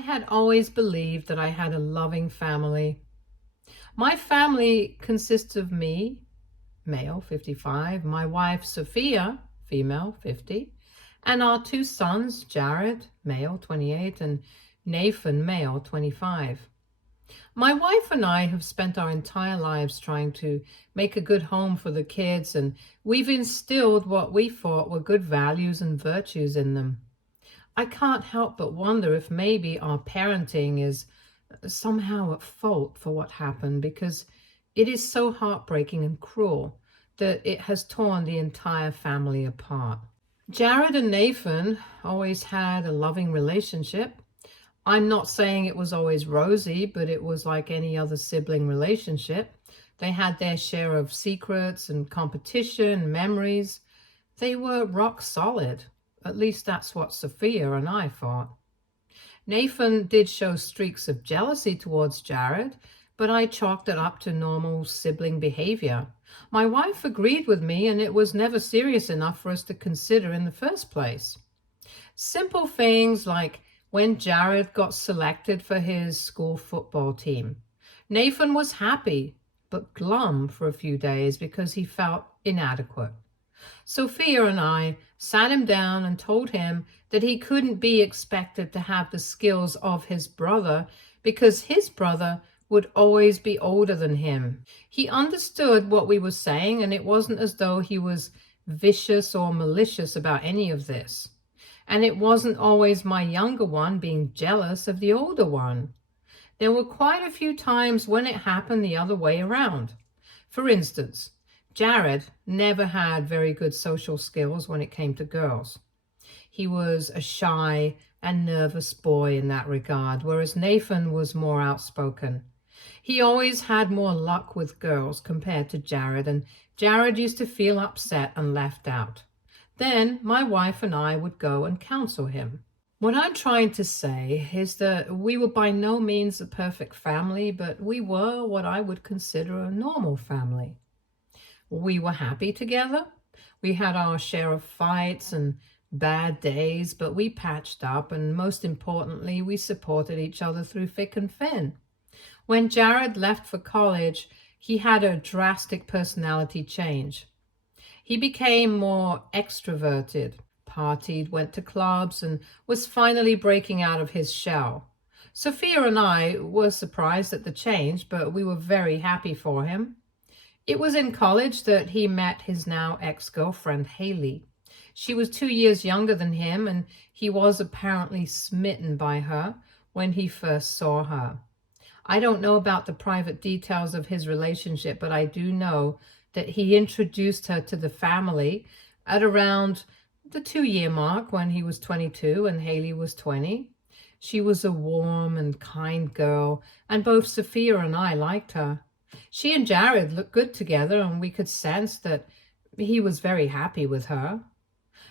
I had always believed that I had a loving family. My family consists of me, male, 55, my wife, Sofia, female, 50, and our two sons, Jared, male, 28, and Nathan, male, 25. My wife and I have spent our entire lives trying to make a good home for the kids, and we've instilled what we thought were good values and virtues in them. I can't help but wonder if maybe our parenting is somehow at fault for what happened, because it is so heartbreaking and cruel that it has torn the entire family apart. Jared and Nathan always had a loving relationship. I'm not saying it was always rosy, but it was like any other sibling relationship. They had their share of secrets and competition, memories. They were rock solid. At least that's what Sophia and I thought. Nathan did show streaks of jealousy towards Jared, but I chalked it up to normal sibling behavior. My wife agreed with me, and it was never serious enough for us to consider in the first place. Simple things like when Jared got selected for his school football team. Nathan was happy, but glum for a few days because he felt inadequate. Sophia and I sat him down and told him that he couldn't be expected to have the skills of his brother because his brother would always be older than him. He understood what we were saying, and it wasn't as though he was vicious or malicious about any of this. And it wasn't always my younger one being jealous of the older one. There were quite a few times when it happened the other way around. For instance, Jared never had very good social skills when it came to girls. He was a shy and nervous boy in that regard, whereas Nathan was more outspoken. He always had more luck with girls compared to Jared, and Jared used to feel upset and left out. Then my wife and I would go and counsel him. What I'm trying to say is that we were by no means a perfect family, but we were what I would consider a normal family. We were happy together. We had our share of fights and bad days, but we patched up, and most importantly, we supported each other through thick and thin. When Jared left for college, he had a drastic personality change. He became more extroverted, partied, went to clubs, and was finally breaking out of his shell. Sophia and I were surprised at the change, but we were very happy for him. It was in college that he met his now ex-girlfriend, Hailey. She was 2 years younger than him, and he was apparently smitten by her when he first saw her. I don't know about the private details of his relationship, but I do know that he introduced her to the family at around the 2-year mark when he was 22 and Hailey was 20. She was a warm and kind girl, and both Sophia and I liked her. She and Jared looked good together, and we could sense that he was very happy with her.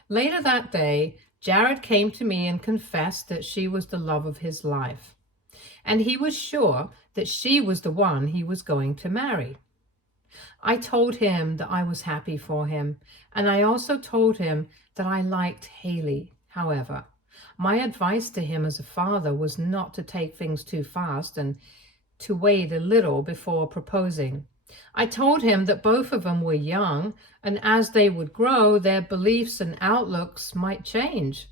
Later that day, Jared came to me and confessed that she was the love of his life, and he was sure that she was the one he was going to marry. I told him that I was happy for him, and I also told him that I liked Hailey. However, my advice to him as a father was not to take things too fast and to wait a little before proposing. I told him that both of them were young, and as they would grow, their beliefs and outlooks might change.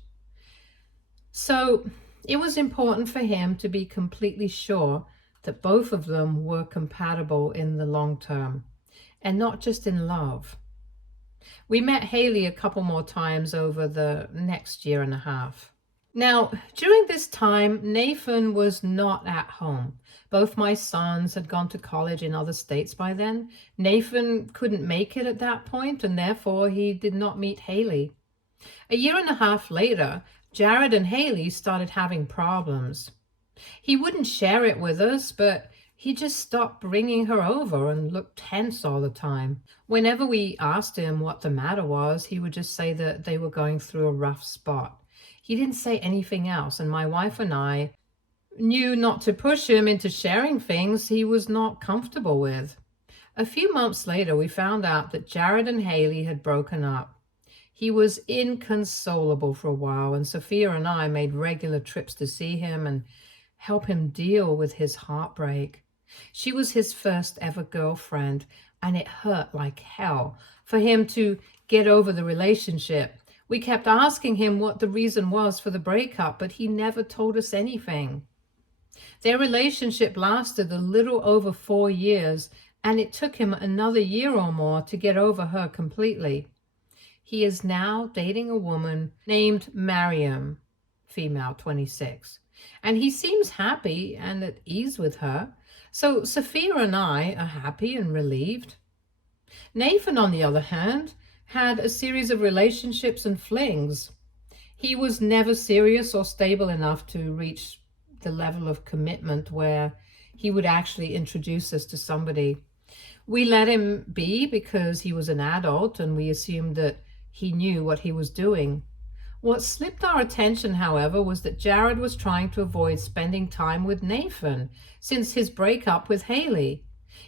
So it was important for him to be completely sure that both of them were compatible in the long term, and not just in love. We met Hailey a couple more times over the next year and a half. Now, during this time, Nathan was not at home. Both my sons had gone to college in other states by then. Nathan couldn't make it at that point, and therefore he did not meet Hailey. A year and a half later, Jared and Hailey started having problems. He wouldn't share it with us, but he just stopped bringing her over and looked tense all the time. Whenever we asked him what the matter was, he would just say that they were going through a rough spot. He didn't say anything else, and my wife and I knew not to push him into sharing things he was not comfortable with. A few months later, we found out that Jared and Hailey had broken up. He was inconsolable for a while, and Sophia and I made regular trips to see him and help him deal with his heartbreak. She was his first ever girlfriend, and it hurt like hell for him to get over the relationship. We kept asking him what the reason was for the breakup, but he never told us anything. Their relationship lasted a little over 4 years, and it took him another year or more to get over her completely. He is now dating a woman named Mariam, female, 26, and he seems happy and at ease with her. So Sophia and I are happy and relieved. Nathan, on the other hand, had a series of relationships and flings. He was never serious or stable enough to reach the level of commitment where he would actually introduce us to somebody. We let him be because he was an adult and we assumed that he knew what he was doing. What slipped our attention, however, was that Jared was trying to avoid spending time with Nathan since his breakup with Hailey.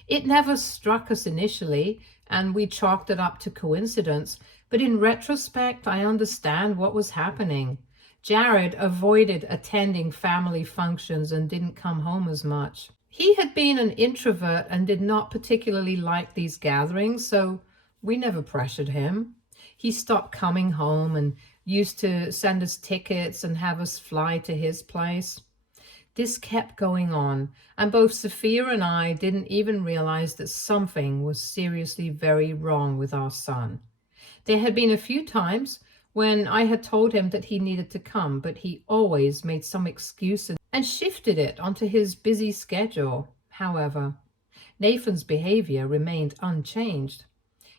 It never struck us initially, and we chalked it up to coincidence, but in retrospect, I understand what was happening. Jared avoided attending family functions and didn't come home as much. He had been an introvert and did not particularly like these gatherings, so we never pressured him. He stopped coming home and used to send us tickets and have us fly to his place. This kept going on, and both Sophia and I didn't even realize that something was seriously very wrong with our son. There had been a few times when I had told him that he needed to come, but he always made some excuse and shifted it onto his busy schedule. However, Nathan's behavior remained unchanged.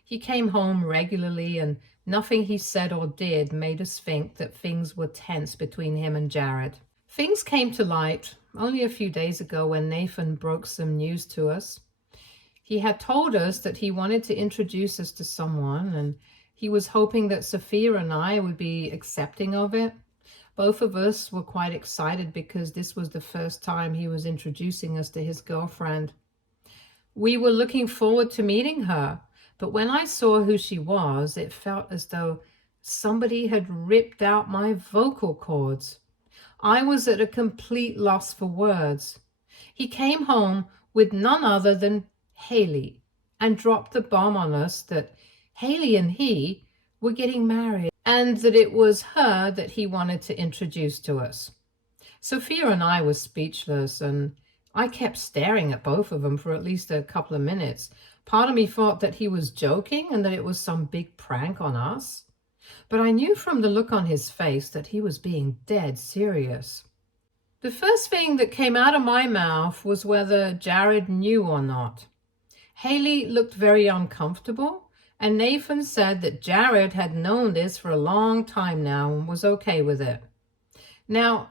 He came home regularly, and nothing he said or did made us think that things were tense between him and Jared. Things came to light only a few days ago when Nathan broke some news to us. He had told us that he wanted to introduce us to someone, and he was hoping that Sophia and I would be accepting of it. Both of us were quite excited because this was the first time he was introducing us to his girlfriend. We were looking forward to meeting her, but when I saw who she was, it felt as though somebody had ripped out my vocal cords. I was at a complete loss for words. He came home with none other than Hailey and dropped the bomb on us that Hailey and he were getting married and that it was her that he wanted to introduce to us. Sophia and I were speechless, and I kept staring at both of them for at least a couple of minutes. Part of me thought that he was joking and that it was some big prank on us. But I knew from the look on his face that he was being dead serious. The first thing that came out of my mouth was whether Jared knew or not. Hailey looked very uncomfortable, and Nathan said that Jared had known this for a long time now and was okay with it. Now,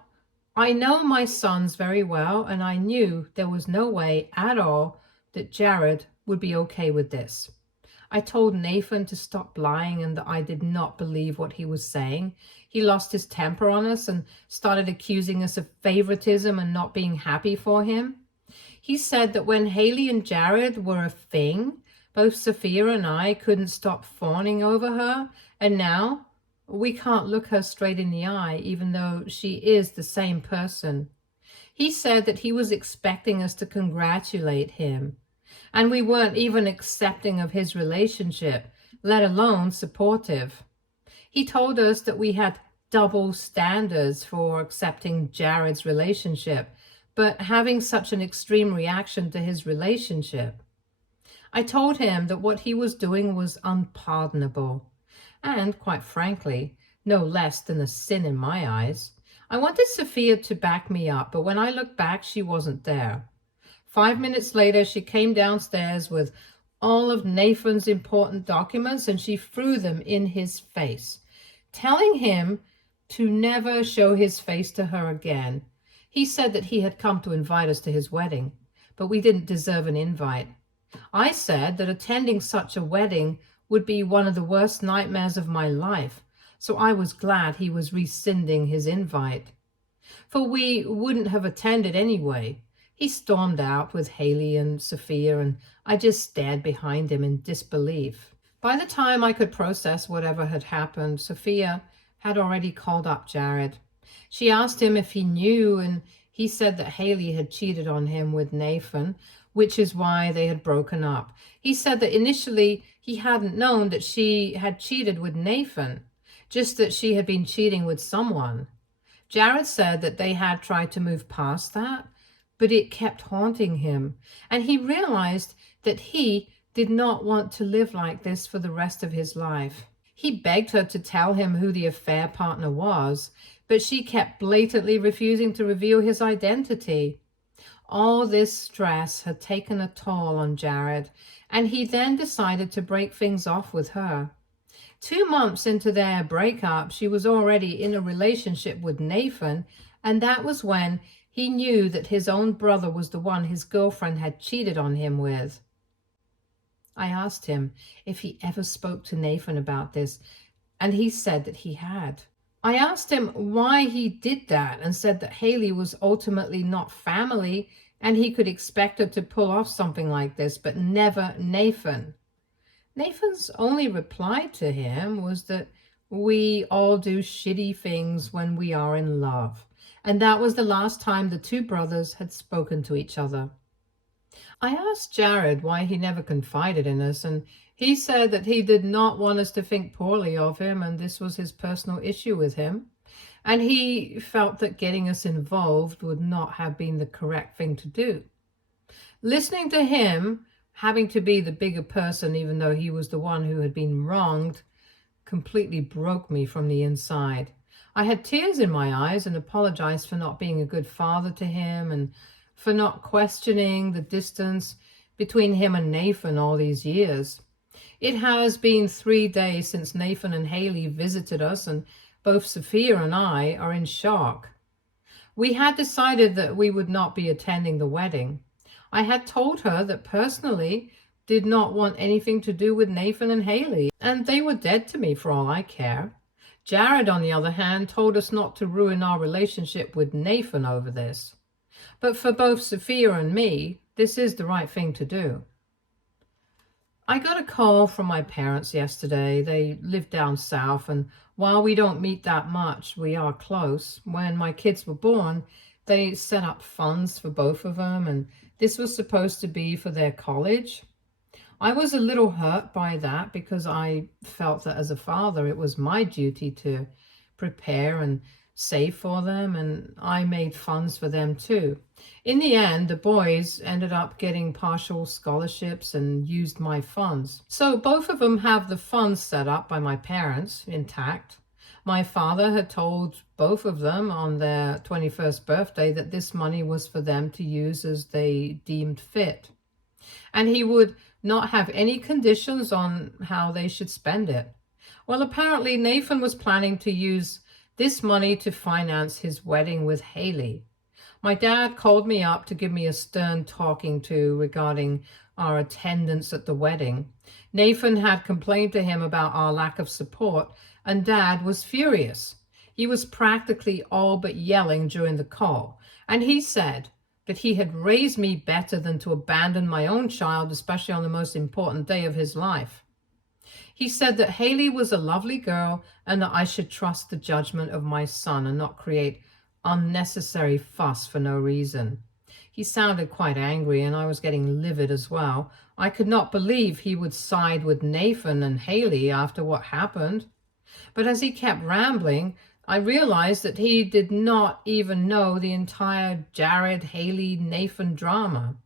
I know my sons very well, and I knew there was no way at all that Jared would be okay with this. I told Nathan to stop lying and that I did not believe what he was saying. He lost his temper on us and started accusing us of favoritism and not being happy for him. He said that when Hailey and Jared were a thing, both Sophia and I couldn't stop fawning over her, and now we can't look her straight in the eye, even though she is the same person. He said that he was expecting us to congratulate him, and we weren't even accepting of his relationship, let alone supportive. He told us that we had double standards for accepting Jared's relationship, but having such an extreme reaction to his relationship. I told him that what he was doing was unpardonable, and, quite frankly, no less than a sin in my eyes. I wanted Sophia to back me up, but when I looked back, she wasn't there. 5 minutes later, she came downstairs with all of Nathan's important documents, and she threw them in his face, telling him to never show his face to her again. He said that he had come to invite us to his wedding, but we didn't deserve an invite. I said that attending such a wedding would be one of the worst nightmares of my life, so I was glad he was rescinding his invite. For we wouldn't have attended anyway. He stormed out with Hailey and Sophia, and I just stared behind him in disbelief. By the time I could process whatever had happened, Sofia had already called up Jared. She asked him if he knew, and he said that Hailey had cheated on him with Nathan, which is why they had broken up. He said that initially he hadn't known that she had cheated with Nathan, just that she had been cheating with someone. Jared said that they had tried to move past that, but it kept haunting him, and he realized that he did not want to live like this for the rest of his life. He begged her to tell him who the affair partner was, but she kept blatantly refusing to reveal his identity. All this stress had taken a toll on Jared, and he then decided to break things off with her. 2 months into their breakup, she was already in a relationship with Nathan, and that was when he knew that his own brother was the one his girlfriend had cheated on him with. I asked him if he ever spoke to Nathan about this, and he said that he had. I asked him why he did that and said that Hailey was ultimately not family and he could expect her to pull off something like this, but never Nathan. Nathan's only reply to him was that we all do shitty things when we are in love. And that was the last time the two brothers had spoken to each other. I asked Jared why he never confided in us, and he said that he did not want us to think poorly of him, and this was his personal issue with him. And he felt that getting us involved would not have been the correct thing to do. Listening to him, having to be the bigger person, even though he was the one who had been wronged, completely broke me from the inside. I had tears in my eyes and apologized for not being a good father to him and for not questioning the distance between him and Nathan all these years. It has been 3 days since Nathan and Hailey visited us, and both Sofia and I are in shock. We had decided that we would not be attending the wedding. I had told her that personally did not want anything to do with Nathan and Hailey, and they were dead to me for all I care. Jared, on the other hand, told us not to ruin our relationship with Nathan over this. But for both Sofia and me, this is the right thing to do. I got a call from my parents yesterday. They live down south, and while we don't meet that much, we are close. When my kids were born, they set up funds for both of them, and this was supposed to be for their college. I was a little hurt by that because I felt that as a father, it was my duty to prepare and save for them, and I made funds for them too. In the end, the boys ended up getting partial scholarships and used my funds. So both of them have the funds set up by my parents intact. My father had told both of them on their 21st birthday that this money was for them to use as they deemed fit. And he would not have any conditions on how they should spend it. Well, apparently Nathan was planning to use this money to finance his wedding with Hailey. My dad called me up to give me a stern talking to regarding our attendance at the wedding. Nathan had complained to him about our lack of support, and Dad was furious. He was practically all but yelling during the call, and he said that he had raised me better than to abandon my own child, especially on the most important day of his life. He said that Hailey was a lovely girl and that I should trust the judgment of my son and not create unnecessary fuss for no reason. He sounded quite angry, and I was getting livid as well. I could not believe he would side with Nathan and Hailey after what happened. But as he kept rambling, I realized that he did not even know the entire Jared, Hailey, Nathan drama.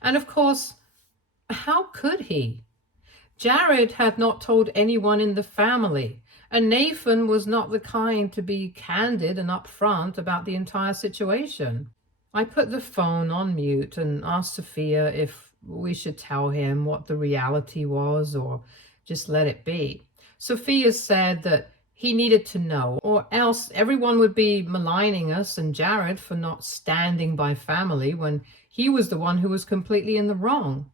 And of course, how could he? Jared had not told anyone in the family, and Nathan was not the kind to be candid and upfront about the entire situation. I put the phone on mute and asked Sofia if we should tell him what the reality was or just let it be. Sofia said that he needed to know, or else everyone would be maligning us and Jared for not standing by family when he was the one who was completely in the wrong.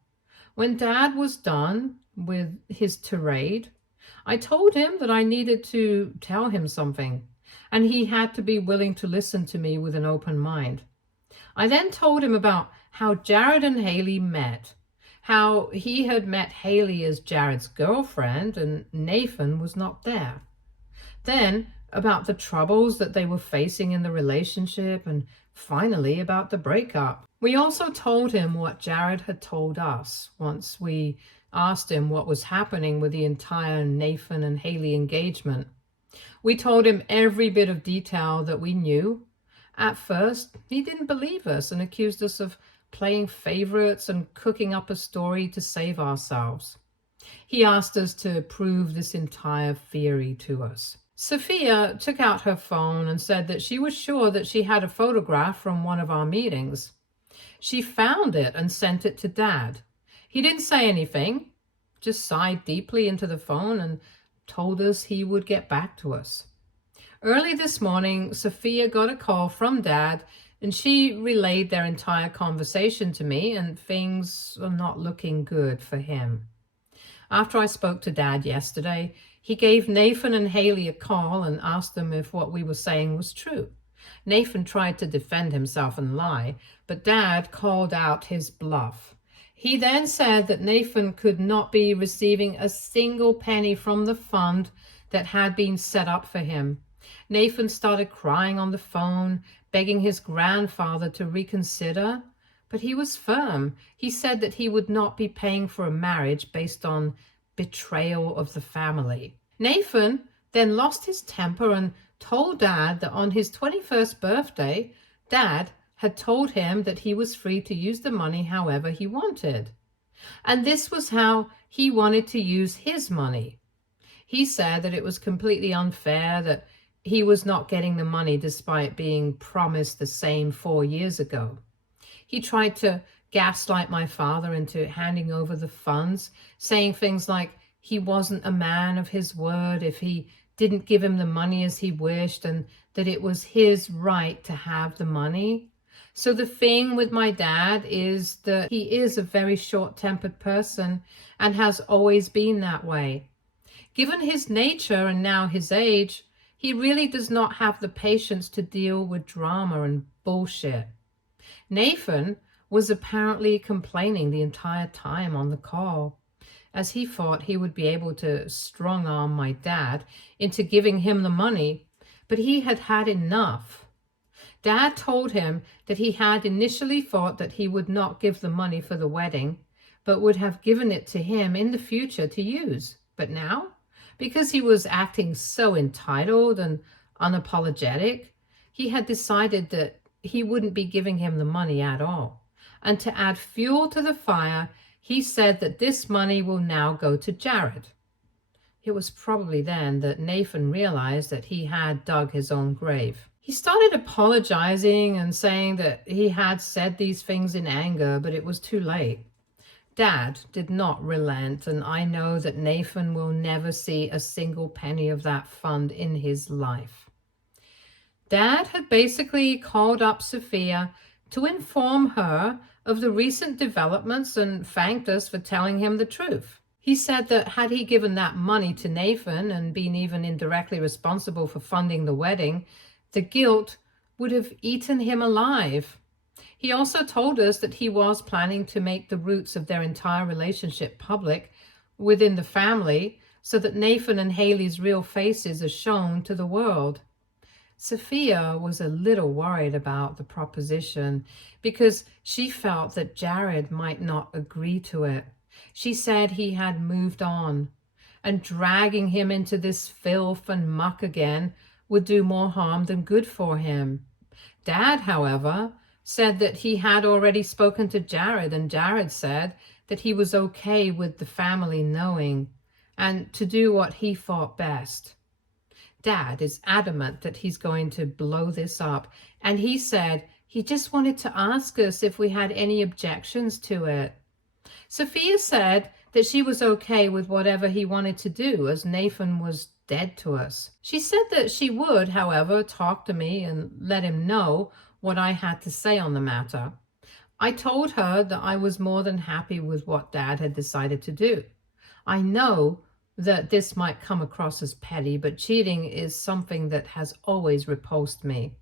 When Dad was done with his tirade, I told him that I needed to tell him something, and he had to be willing to listen to me with an open mind. I then told him about how Jared and Hailey met, how he had met Hailey as Jared's girlfriend and Nathan was not there. Then about the troubles that they were facing in the relationship, and finally about the breakup. We also told him what Jared had told us once we asked him what was happening with the entire Nathan and Hailey engagement. We told him every bit of detail that we knew. At first, he didn't believe us and accused us of playing favorites and cooking up a story to save ourselves. He asked us to prove this entire theory to us. Sofia took out her phone and said that she was sure that she had a photograph from one of our meetings. She found it and sent it to Dad. He didn't say anything, just sighed deeply into the phone and told us he would get back to us. Early this morning, Sofia got a call from Dad and she relayed their entire conversation to me, and things are not looking good for him. After I spoke to Dad yesterday, he gave Nathan and Hailey a call and asked them if what we were saying was true. Nathan tried to defend himself and lie, but Dad called out his bluff. He then said that Nathan could not be receiving a single penny from the fund that had been set up for him. Nathan started crying on the phone, begging his grandfather to reconsider, but he was firm. He said that he would not be paying for a marriage based on betrayal of the family. Nathan then lost his temper and told Dad that on his 21st birthday, Dad had told him that he was free to use the money however he wanted. And this was how he wanted to use his money. He said that it was completely unfair that he was not getting the money despite being promised the same 4 years ago. He tried to gaslight my father into handing over the funds, saying things like he wasn't a man of his word if he didn't give him the money as he wished, and that it was his right to have the money. So the thing with my dad is that he is a very short-tempered person and has always been that way. Given his nature and now his age, he really does not have the patience to deal with drama and bullshit. Nathan was apparently complaining the entire time on the call, as he thought he would be able to strong-arm my dad into giving him the money, but he had had enough. Dad told him that he had initially thought that he would not give the money for the wedding, but would have given it to him in the future to use. But now, because he was acting so entitled and unapologetic, he had decided that he wouldn't be giving him the money at all. And to add fuel to the fire, he said that this money will now go to Jared. It was probably then that Nathan realized that he had dug his own grave. He started apologizing and saying that he had said these things in anger, but it was too late. Dad did not relent, and I know that Nathan will never see a single penny of that fund in his life. Dad had basically called up Sofia to inform her of the recent developments and thanked us for telling him the truth. He said that had he given that money to Nathan and been even indirectly responsible for funding the wedding, the guilt would have eaten him alive. He also told us that he was planning to make the roots of their entire relationship public within the family so that Nathan and Hailey's real faces are shown to the world. Sofia was a little worried about the proposition because she felt that Jared might not agree to it. She said he had moved on, and dragging him into this filth and muck again would do more harm than good for him. Dad, however, said that he had already spoken to Jared, and Jared said that he was okay with the family knowing and to do what he thought best. Dad is adamant that he's going to blow this up, and he said he just wanted to ask us if we had any objections to it. Sofia said that she was okay with whatever he wanted to do, as Nathan was dead to us. She said that she would, however, talk to me and let him know what I had to say on the matter. I told her that I was more than happy with what Dad had decided to do. I know that this might come across as petty, but cheating is something that has always repulsed me.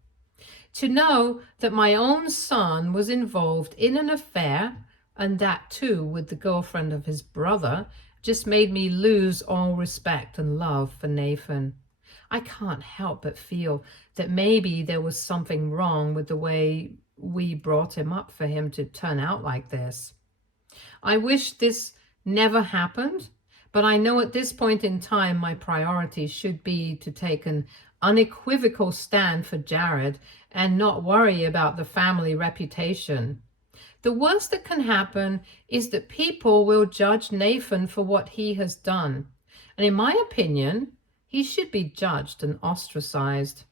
To know that my own son was involved in an affair And that too, with the girlfriend of his brother, just made me lose all respect and love for Nathan. I can't help but feel that maybe there was something wrong with the way we brought him up for him to turn out like this. I wish this never happened, but I know at this point in time my priority should be to take an unequivocal stand for Jared and not worry about the family reputation. The worst that can happen is that people will judge Nathan for what he has done. And in my opinion, he should be judged and ostracized.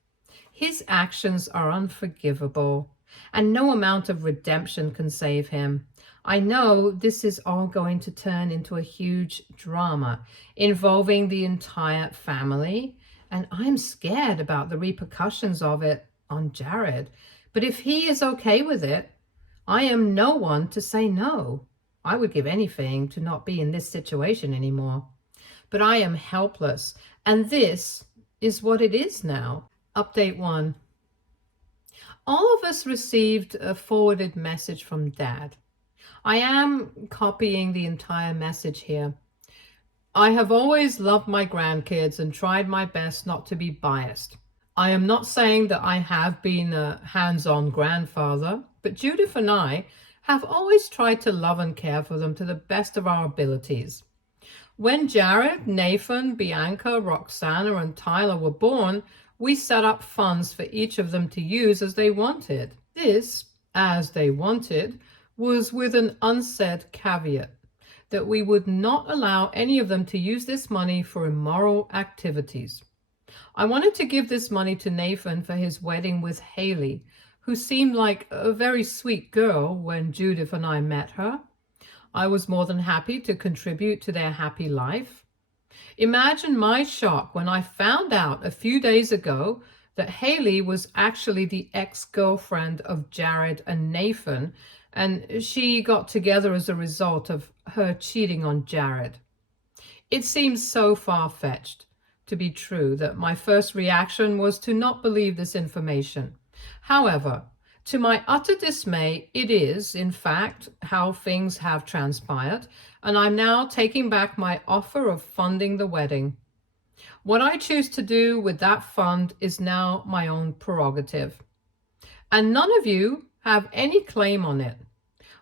His actions are unforgivable, and no amount of redemption can save him. I know this is all going to turn into a huge drama involving the entire family, and I'm scared about the repercussions of it on Jared. But if he is okay with it, I am no one to say no. I would give anything to not be in this situation anymore. But I am helpless, and this is what it is now. Update 1. All of us received a forwarded message from Dad. I am copying the entire message here. I have always loved my grandkids and tried my best not to be biased. I am not saying that I have been a hands-on grandfather, but Judith and I have always tried to love and care for them to the best of our abilities. When Jared, Nathan, Bianca, Roxana, and Tyler were born, we set up funds for each of them to use as they wanted. This, as they wanted, was with an unsaid caveat that we would not allow any of them to use this money for immoral activities. I wanted to give this money to Nathan for his wedding with Hailey, who seemed like a very sweet girl when Judith and I met her. I was more than happy to contribute to their happy life. Imagine my shock when I found out a few days ago that Hailey was actually the ex-girlfriend of Jared and Nathan, and she got together as a result of her cheating on Jared. It seems so far-fetched to be true that my first reaction was to not believe this information. However, to my utter dismay, it is, in fact, how things have transpired, and I'm now taking back my offer of funding the wedding. What I choose to do with that fund is now my own prerogative, and none of you have any claim on it.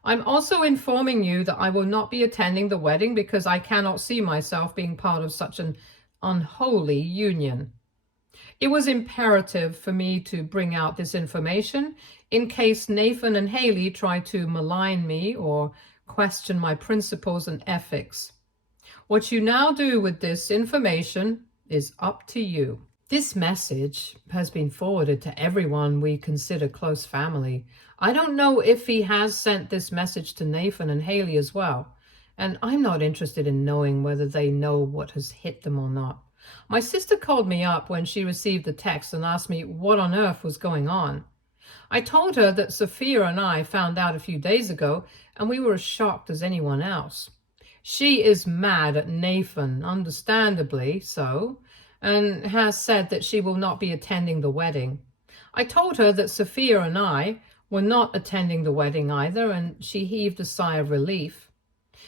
I'm also informing you that I will not be attending the wedding because I cannot see myself being part of such an unholy union. It was imperative for me to bring out this information in case Nathan and Hailey try to malign me or question my principles and ethics. What you now do with this information is up to you. This message has been forwarded to everyone we consider close family. I don't know if he has sent this message to Nathan and Hailey as well, and I'm not interested in knowing whether they know what has hit them or not. My sister called me up when she received the text and asked me what on earth was going on. I told her that Sofia and I found out a few days ago, and we were as shocked as anyone else. She is mad at Nathan, understandably so, and has said that she will not be attending the wedding. I told her that Sofia and I were not attending the wedding either, and she heaved a sigh of relief.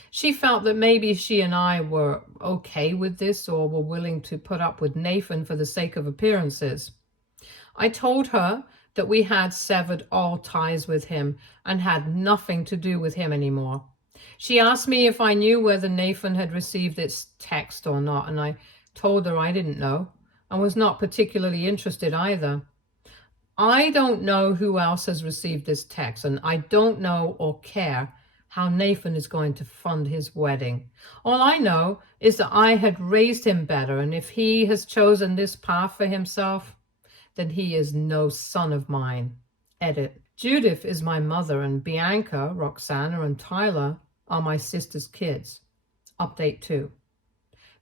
She felt that maybe she and I were okay with this or were willing to put up with Nathan for the sake of appearances. I told her that we had severed all ties with him and had nothing to do with him anymore. She asked me if I knew whether Nathan had received this text or not, and I told her I didn't know and was not particularly interested either. I don't know who else has received this text, and I don't know or care how Nathan is going to fund his wedding. All I know is that I had raised him better, and if he has chosen this path for himself, then he is no son of mine. Edit. Judith is my mother, and Bianca, Roxana, and Tyler are my sister's kids. Update 2.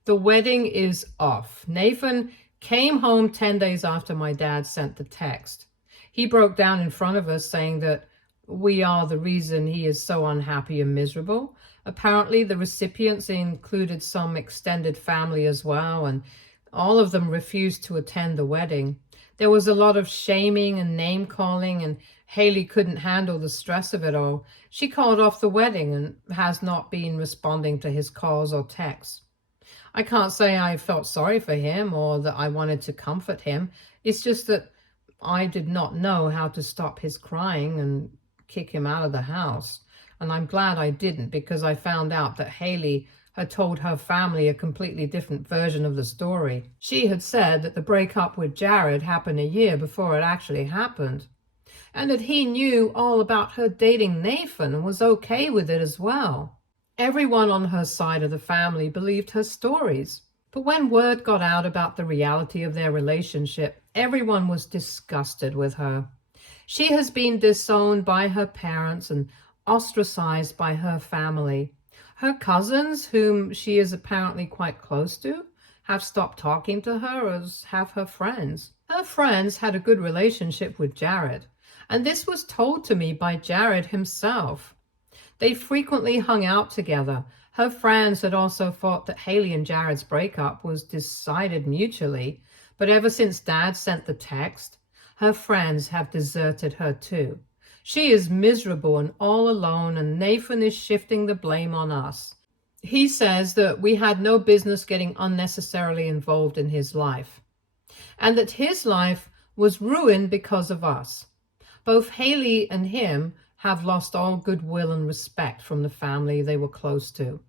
The wedding is off. Nathan came home 10 days after my dad sent the text. He broke down in front of us saying that we are the reason he is so unhappy and miserable. Apparently the recipients included some extended family as well, and all of them refused to attend the wedding. There was a lot of shaming and name calling, and Hailey couldn't handle the stress of it all. She called off the wedding and has not been responding to his calls or texts. I can't say I felt sorry for him or that I wanted to comfort him. It's just that I did not know how to stop his crying and kick him out of the house. And I'm glad I didn't, because I found out that Hailey had told her family a completely different version of the story. She had said that the breakup with Jared happened a year before it actually happened, and that he knew all about her dating Nathan and was okay with it as well. Everyone on her side of the family believed her stories. But when word got out about the reality of their relationship, everyone was disgusted with her. She has been disowned by her parents and ostracized by her family. Her cousins, whom she is apparently quite close to, have stopped talking to her, as have her friends. Her friends had a good relationship with Jared, and this was told to me by Jared himself. They frequently hung out together. Her friends had also thought that Hailey and Jared's breakup was decided mutually, but ever since Dad sent the text, her friends have deserted her too. She is miserable and all alone, and Nathan is shifting the blame on us. He says that we had no business getting unnecessarily involved in his life, and that his life was ruined because of us. Both Hailey and him have lost all goodwill and respect from the family they were close to.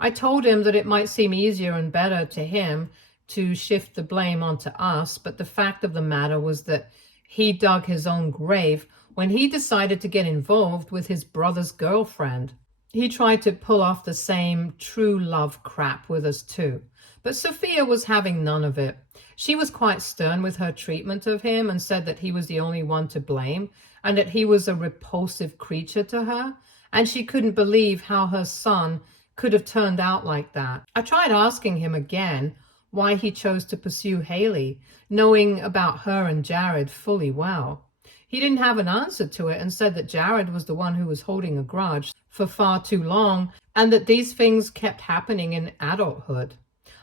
I told him that it might seem easier and better to him to shift the blame onto us, but the fact of the matter was that he dug his own grave when he decided to get involved with his brother's girlfriend. He tried to pull off the same true love crap with us too, but Sofia was having none of it. She was quite stern with her treatment of him and said that he was the only one to blame and that he was a repulsive creature to her, and she couldn't believe how her son could have turned out like that. I tried asking him again why he chose to pursue Hailey, knowing about her and Jared fully well. He didn't have an answer to it and said that Jared was the one who was holding a grudge for far too long and that these things kept happening in adulthood.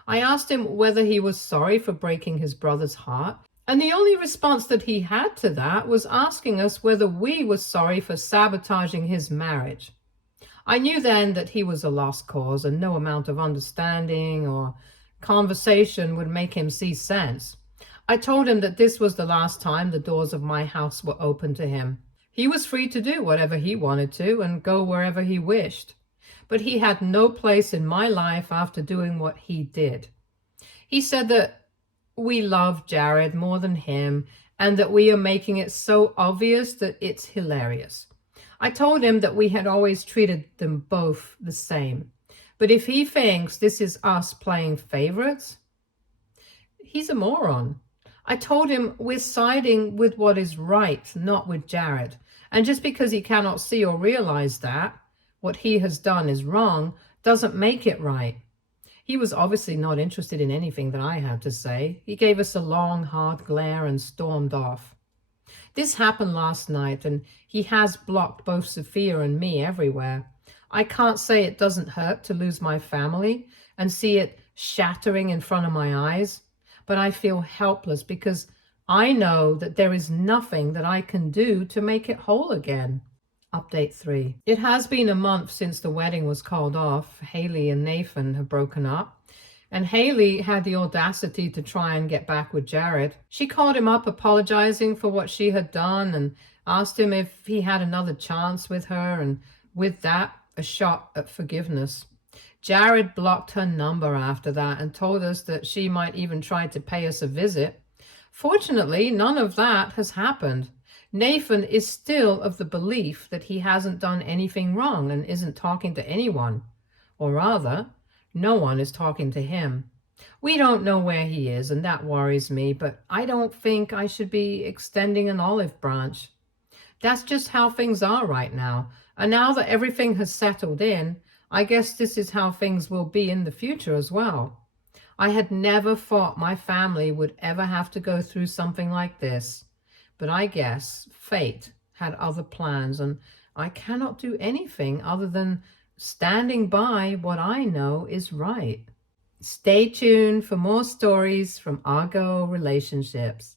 I asked him whether he was sorry for breaking his brother's heart, and the only response that he had to that was asking us whether we were sorry for sabotaging his marriage. I knew then that he was a lost cause and no amount of understanding or conversation would make him see sense. I told him that this was the last time the doors of my house were open to him. He was free to do whatever he wanted to and go wherever he wished, but he had no place in my life after doing what he did. He said that we love Jared more than him and that we are making it so obvious that it's hilarious. I told him that we had always treated them both the same, but if he thinks this is us playing favorites, he's a moron. I told him we're siding with what is right, not with Jared. And just because he cannot see or realize that what he has done is wrong doesn't make it right. He was obviously not interested in anything that I had to say. He gave us a long, hard glare and stormed off. This happened last night, and he has blocked both Sofia and me everywhere. I can't say it doesn't hurt to lose my family and see it shattering in front of my eyes, but I feel helpless because I know that there is nothing that I can do to make it whole again. Update 3. It has been a month since the wedding was called off. Hailey and Nathan have broken up, and Hailey had the audacity to try and get back with Jared. She called him up apologizing for what she had done and asked him if he had another chance with her, and with that, a shot at forgiveness. Jared blocked her number after that and told us that she might even try to pay us a visit. Fortunately, none of that has happened. Nathan is still of the belief that he hasn't done anything wrong and isn't talking to anyone. Or rather, no one is talking to him. We don't know where he is, and that worries me, but I don't think I should be extending an olive branch. That's just how things are right now. And now that everything has settled in, I guess this is how things will be in the future as well. I had never thought my family would ever have to go through something like this. But I guess fate had other plans, and I cannot do anything other than standing by what I know is right. Stay tuned for more stories from Argo Relationships.